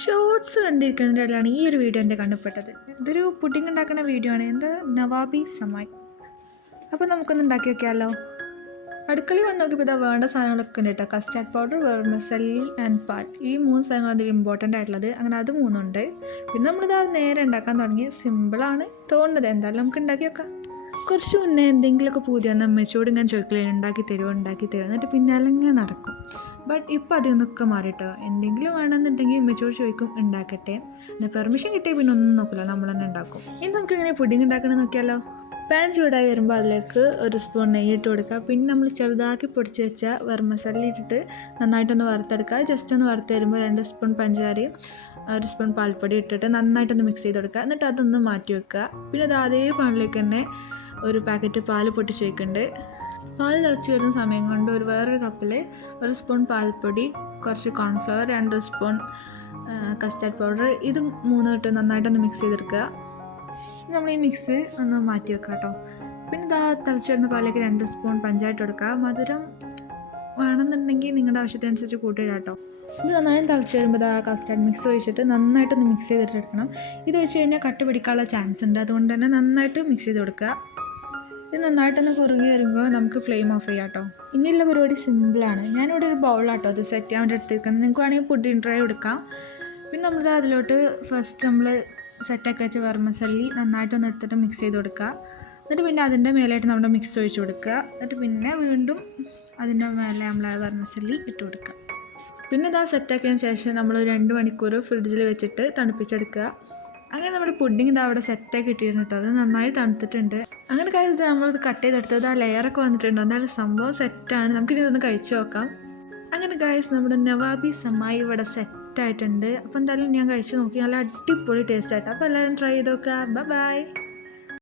Shorts കണ്ടിരിക്കുന്നതിലാണ് ഈ ഒരു video എൻ്റെ കണ്ടുപെട്ടത്. ഇതൊരു പുഡിംഗ് ഉണ്ടാക്കുന്ന വീഡിയോ ആണ്. എന്താ നവാബി സമായി. അപ്പോൾ നമുക്കൊന്ന് ഉണ്ടാക്കി വെക്കാമല്ലോ. അടുക്കളയിൽ വന്ന് നോക്കിയപ്പോൾ ഇതാ വേണ്ട സാധനങ്ങളൊക്കെ ഉണ്ട് കേട്ടോ. കസ്റ്റാർഡ് പൗഡർ, വെർമസല്ലി ആൻഡ് പാൽ, ഈ 3 സാധനങ്ങൾ അതിൽ ഇമ്പോർട്ടൻ്റ് ആയിട്ടുള്ളത്. അങ്ങനെ അത് 3 പിന്നെ നമ്മളിതാ നേരെ ഉണ്ടാക്കാൻ തുടങ്ങി. സിമ്പിളാണ് തോന്നുന്നത്. എന്തായാലും നമുക്ക് ഉണ്ടാക്കി വെക്കാം. കുറച്ച് മുന്നേ എന്തെങ്കിലുമൊക്കെ പൂതി വന്ന അമ്മച്ചോട് ഞാൻ ചോദിക്കില്ല, ഉണ്ടാക്കി തരുമോ എന്നിട്ട് പിന്നാലെ ഇങ്ങനെ നടക്കും. ബട്ട് ഇപ്പോൾ അതിനൊക്കെ മാറിയിട്ടോ. എന്തെങ്കിലും വേണമെന്നുണ്ടെങ്കിൽ അമ്മച്ചോട് ചോദിക്കും, ഉണ്ടാക്കട്ടെ. പിന്നെ പെർമിഷൻ കിട്ടിയാൽ പിന്നെ ഒന്നും നോക്കില്ല, നമ്മൾ തന്നെ ഉണ്ടാക്കും. ഇനി നമുക്കിങ്ങനെ പുഡിംഗ് ഉണ്ടാക്കണം നോക്കിയാലോ. പാൻ ചൂടായി വരുമ്പോൾ അതിലേക്ക് 1 സ്പൂൺ നെയ്യ് ഇട്ട് കൊടുക്കുക. പിന്നെ നമ്മൾ ചെറുതാക്കി പൊടിച്ച് വെച്ച വെർമസല്ലി ഇട്ടിട്ട് നന്നായിട്ടൊന്ന് വറുത്തെടുക്കുക. ജസ്റ്റ് ഒന്ന് വറുത്ത് വരുമ്പോൾ 2 സ്പൂൺ പഞ്ചസാരയും 1 സ്പൂൺ പാൽപ്പൊടി ഇട്ടിട്ട് നന്നായിട്ടൊന്ന് മിക്സ് ചെയ്ത് കൊടുക്കുക. എന്നിട്ട് അതൊന്ന് മാറ്റി വെക്കുക. പിന്നെ അത് അതേ പാനിലേക്ക് തന്നെ ഒരു പാക്കറ്റ് പാൽ പൊട്ടിച്ച് വയ്ക്കുന്നുണ്ട്. പാൽ തിളച്ച് വരുന്ന സമയം കൊണ്ട് വേറൊരു കപ്പിൽ 1 സ്പൂൺ പാൽപ്പൊടി, കുറച്ച് കോൺഫ്ലവർ, 2 സ്പൂൺ കസ്റ്റാർഡ് പൗഡർ, ഇത് 3 ഇട്ട് നന്നായിട്ടൊന്ന് മിക്സ് ചെയ്തെടുക്കുക. നമ്മൾ ഈ മിക്സ് ഒന്ന് മാറ്റി വെക്കുക കേട്ടോ. പിന്നെ ഇതാ തിളച്ച് വരുന്ന പാലിലേക്ക് 2 സ്പൂൺ പഞ്ചായത്ത് കൊടുക്കുക. മധുരം വേണമെന്നുണ്ടെങ്കിൽ നിങ്ങളുടെ ആവശ്യത്തിനനുസരിച്ച് കൂട്ടിയിടാം കേട്ടോ. ഇത് നന്നായി തിളച്ച് വരുമ്പോൾ ആ കസ്റ്റാർഡ് മിക്സ് ഒഴിച്ചിട്ട് നന്നായിട്ടൊന്ന് മിക്സ് ചെയ്തിട്ടെടുക്കണം. ഇത് വെച്ച് കഴിഞ്ഞാൽ കട്ട് പിടിക്കാനുള്ള ചാൻസ് ഉണ്ട്. അതുകൊണ്ട് തന്നെ നന്നായിട്ട് മിക്സ് ചെയ്ത് കൊടുക്കുക. ഇത് നന്നായിട്ടൊന്ന് കുറുകി വരുമ്പോൾ നമുക്ക് ഫ്ലെയിം ഓഫ് ചെയ്യാം കേട്ടോ. ഇനിയുള്ള പരിപാടി സിമ്പിളാണ്. ഞാനിവിടെ ഒരു ബൗളാട്ടോ അത് സെറ്റ് ചെയ്യാൻ വേണ്ടി എടുത്തിരിക്കുന്നത്. നിങ്ങൾക്ക് വേണമെങ്കിൽ പുഡിംഗ് ട്രൈ എടുക്കാം. പിന്നെ നമ്മൾ അതിലോട്ട് ഫസ്റ്റ് നമ്മൾ സെറ്റാക്കി വെച്ച വെർമസല്ലി നന്നായിട്ടൊന്ന് എടുത്തിട്ട് മിക്സ് ചെയ്ത് കൊടുക്കുക. എന്നിട്ട് പിന്നെ അതിൻ്റെ മേലായിട്ട് നമ്മുടെ മിക്സ് ഒഴിച്ച് കൊടുക്കുക. എന്നിട്ട് പിന്നെ വീണ്ടും അതിൻ്റെ മേലെ നമ്മൾ വെർമസല്ലി ഇട്ട് കൊടുക്കുക. പിന്നെ ഇതാ സെറ്റാക്കിയതിന് ശേഷം നമ്മൾ 2 മണിക്കൂർ ഫ്രിഡ്ജിൽ വെച്ചിട്ട് തണുപ്പിച്ചെടുക്കുക. അങ്ങനെ നമ്മുടെ പുഡിംഗ് ഇതാ അവിടെ സെറ്റാക്കി ഇട്ടിരുന്നു കേട്ടോ. അത് നന്നായി തണുത്തിട്ടുണ്ട്. അങ്ങനെ കഴിഞ്ഞിട്ട് നമ്മളത് കട്ട് ചെയ്തെടുത്തത് ആ ലെയറൊക്കെ വന്നിട്ടുണ്ട്. എന്നാലും സംഭവം സെറ്റാണ്. നമുക്കിനി ഇതൊന്ന് കഴിച്ച് നോക്കാം. അങ്ങനെ ഗൈസ് നമ്മുടെ നവാബി സമായി ഇവിടെ സെറ്റായിട്ടുണ്ട്. അപ്പോൾ എന്തായാലും ഞാൻ കഴിച്ച് നോക്കി. നല്ല അടിപൊളി ടേസ്റ്റ് ആയിട്ട്. അപ്പോൾ എല്ലാവരും ട്രൈ ചെയ്ത് നോക്കുക. ബൈ.